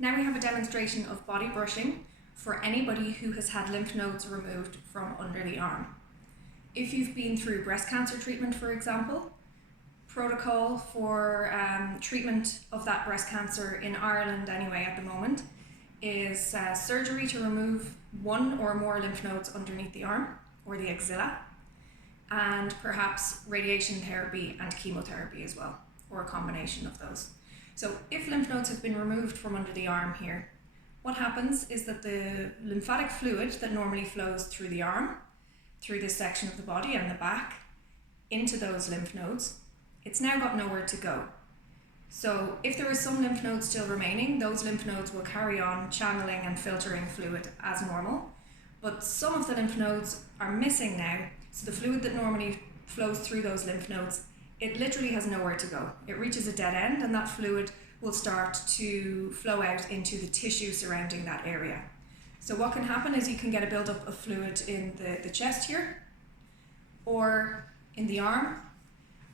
Now we have a demonstration of body brushing for anybody who has had lymph nodes removed from under the arm. If you've been through breast cancer treatment, for example, protocol for treatment of that breast cancer in Ireland anyway at the moment is surgery to remove one or more lymph nodes underneath the arm or the axilla, and perhaps radiation therapy and chemotherapy as well, or a combination of those. So if lymph nodes have been removed from under the arm here, what happens is that the lymphatic fluid that normally flows through the arm, through this section of the body and the back, into those lymph nodes, it's now got nowhere to go. So if there is some lymph nodes still remaining, those lymph nodes will carry on channeling and filtering fluid as normal, but some of the lymph nodes are missing now, so the fluid that normally flows through those lymph nodes, it literally has nowhere to go. It reaches a dead end and that fluid will start to flow out into the tissue surrounding that area. So what can happen is you can get a buildup of fluid in the chest here, or in the arm,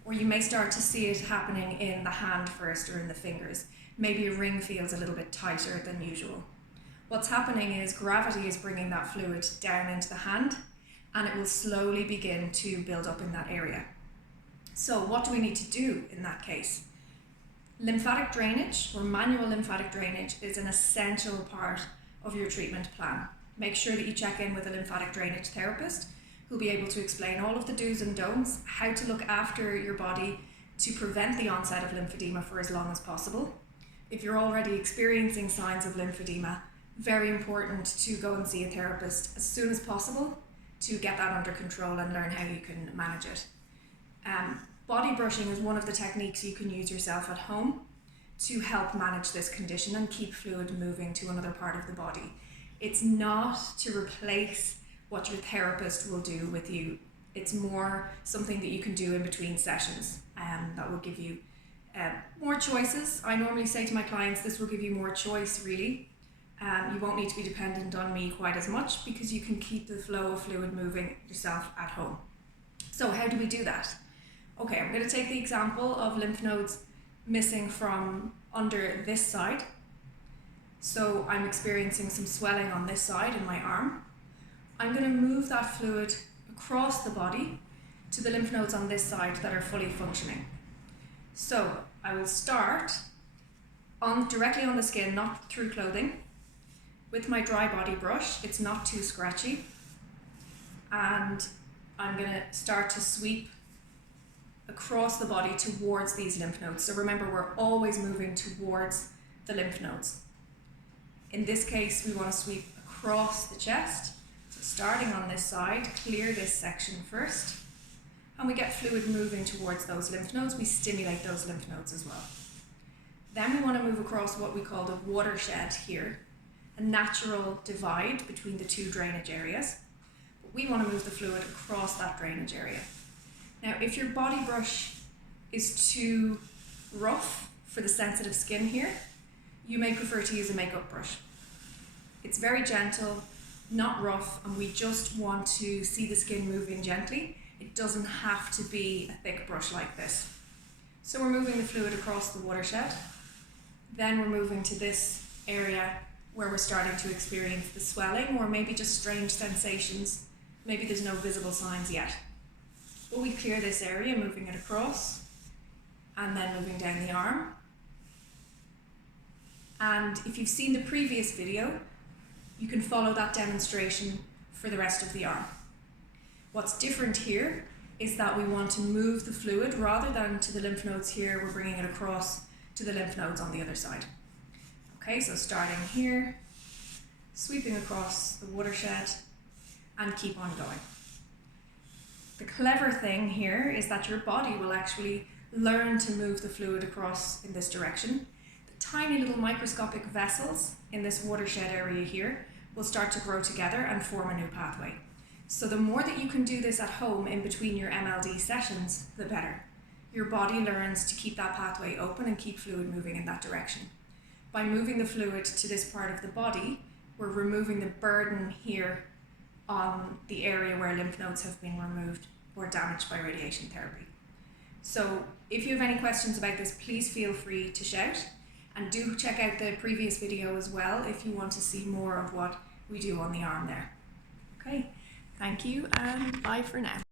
or you may start to see it happening in the hand first or in the fingers. Maybe a ring feels a little bit tighter than usual. What's happening is gravity is bringing that fluid down into the hand, and it will slowly begin to build up in that area. So what do we need to do in that case? Lymphatic drainage, or manual lymphatic drainage, is an essential part of your treatment plan. Make sure that you check in with a lymphatic drainage therapist who'll be able to explain all of the do's and don'ts, how to look after your body to prevent the onset of lymphedema for as long as possible. If you're already experiencing signs of lymphedema, very important to go and see a therapist as soon as possible to get that under control and learn how you can manage it. Body brushing is one of the techniques you can use yourself at home to help manage this condition and keep fluid moving to another part of the body. It's not to replace what your therapist will do with you. It's more something that you can do in between sessions, that will give you more choices. I normally say to my clients, this will give you more choice really. You won't need to be dependent on me quite as much because you can keep the flow of fluid moving yourself at home. So how do we do that? Okay, I'm going to take the example of lymph nodes missing from under this side. So I'm experiencing some swelling on this side in my arm. I'm going to move that fluid across the body to the lymph nodes on this side that are fully functioning. So I will start directly on the skin, not through clothing, with my dry body brush. It's not too scratchy. And I'm going to start to sweep across the body towards these lymph nodes. So remember, we're always moving towards the lymph nodes. In this case, we want to sweep across the chest. So starting on this side, clear this section first, and we get fluid moving towards those lymph nodes. We stimulate those lymph nodes as well. Then we want to move across what we call the watershed here, a natural divide between the two drainage areas. But we want to move the fluid across that drainage area. Now, if your body brush is too rough for the sensitive skin here, you may prefer to use a makeup brush. It's very gentle, not rough, and we just want to see the skin moving gently. It doesn't have to be a thick brush like this. So we're moving the fluid across the watershed. Then we're moving to this area where we're starting to experience the swelling or maybe just strange sensations. Maybe there's no visible signs yet. But we clear this area, moving it across, and then moving down the arm. And if you've seen the previous video, you can follow that demonstration for the rest of the arm. What's different here is that we want to move the fluid rather than to the lymph nodes here, we're bringing it across to the lymph nodes on the other side. Okay, so starting here, sweeping across the watershed, and keep on going. The clever thing here is that your body will actually learn to move the fluid across in this direction. The tiny little microscopic vessels in this watershed area here will start to grow together and form a new pathway. So the more that you can do this at home in between your MLD sessions, the better. Your body learns to keep that pathway open and keep fluid moving in that direction. By moving the fluid to this part of the body, we're removing the burden here on the area where lymph nodes have been removed or damaged by radiation therapy. So if you have any questions about this, please feel free to shout. And do check out the previous video as well if you want to see more of what we do on the arm there. Okay, thank you and bye for now.